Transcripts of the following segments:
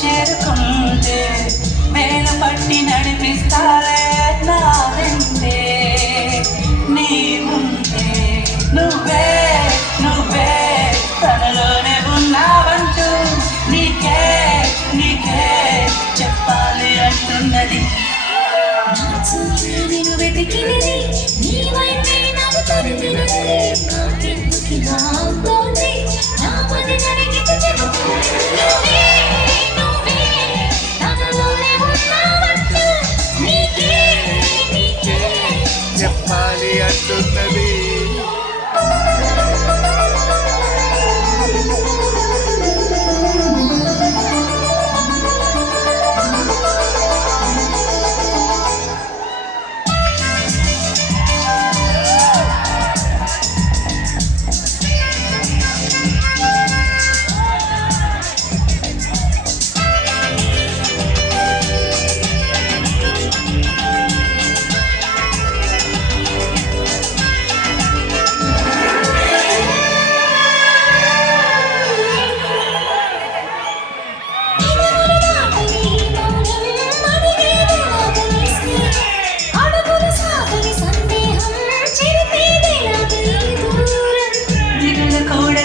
చేరుకుంటే వేల పట్టి నడిపిస్తాలే నా వెంటే నీ ఉంటే నువ్వే నువ్వే తనలోనే ఉన్నావంటూ నీకే నీకే చెప్పాలి అంటున్నది. నేను వెతికినది నీ వైపే నాకు తరిమినది నాకెందుకు నాతోనే నా పది జరిగితే చెబుతుంది నువ్వే తనలోనే ఉన్నావంటూ నీకే నీకే చెప్పాలి అంటున్నది.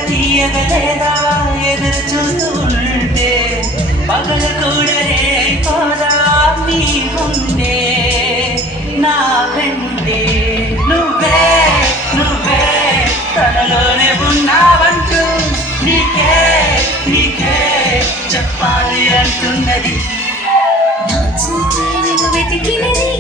తీయగలేదా ఎదురు చూస్తూ ఉంటే పగలు కూడా రేపోదా నీ ఉండే నా వెంటే నువ్వే నువ్వే తనలోనే ఉన్నావంటూ నీకే నీకే చెప్పాలి అంటున్నది. నా చూపే నేను వెతికినది